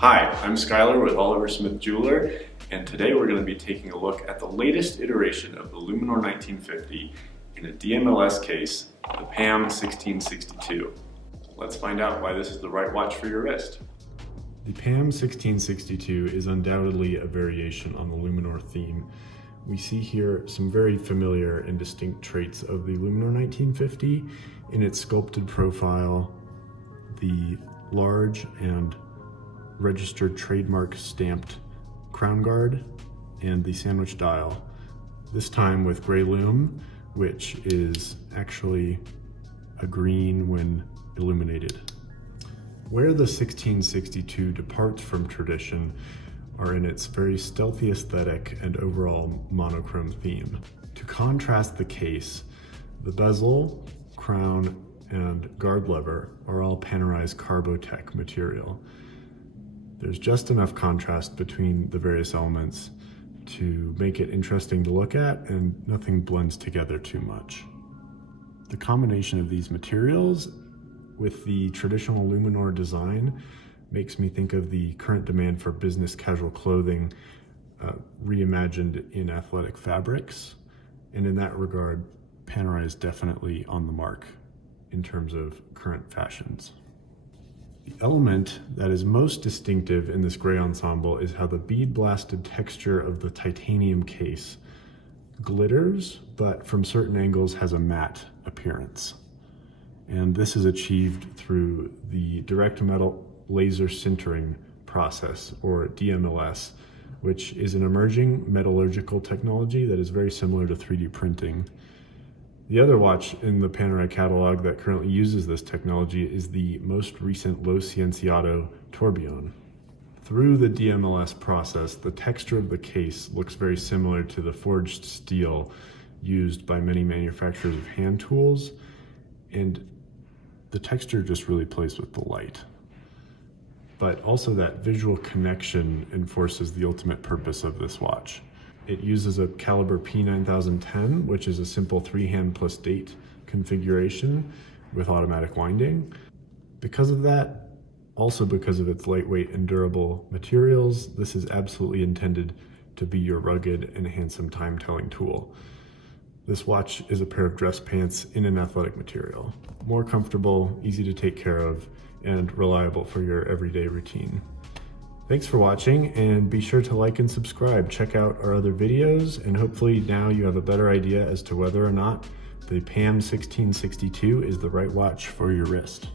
Hi, I'm Skylyr with Oliver Smith Jeweler, and today we're going to be taking a look at the latest iteration of the Luminor 1950 in a DMLS case, the PAM01662. Let's find out why this is the right watch for your wrist. The PAM01662 is undoubtedly a variation on the Luminor theme. We see here some very familiar and distinct traits of the Luminor 1950 in its sculpted profile, the large and registered trademark stamped crown guard, and the sandwich dial, this time with gray lume, which is actually a green when illuminated. Where the 1662 departs from tradition are in its very stealthy aesthetic and overall monochrome theme. To contrast the case, the bezel, crown, and guard lever are all Panerai's Carbotech material. There's just enough contrast between the various elements to make it interesting to look at, and nothing blends together too much. The combination of these materials with the traditional Luminor design makes me think of the current demand for business casual clothing reimagined in athletic fabrics. And in that regard, Panerai is definitely on the mark in terms of current fashions. The element that is most distinctive in this gray ensemble is how the bead-blasted texture of the titanium case glitters, but from certain angles has a matte appearance. And this is achieved through the direct metal laser sintering process, or DMLS, which is an emerging metallurgical technology that is very similar to 3D printing. The other watch in the Panerai catalog that currently uses this technology is the most recent Lo Scienziato Tourbillon. Through the DMLS process, the texture of the case looks very similar to the forged steel used by many manufacturers of hand tools, and the texture just really plays with the light. But also that visual connection enforces the ultimate purpose of this watch. It uses a caliber P9010, which is a simple 3-hand plus date configuration with automatic winding. Because of that, also because of its lightweight and durable materials, this is absolutely intended to be your rugged and handsome time-telling tool. This watch is a pair of dress pants in an athletic material. More comfortable, easy to take care of, and reliable for your everyday routine. Thanks for watching, and be sure to like and subscribe. Check out our other videos, and hopefully now you have a better idea as to whether or not the PAM01662 is the right watch for your wrist.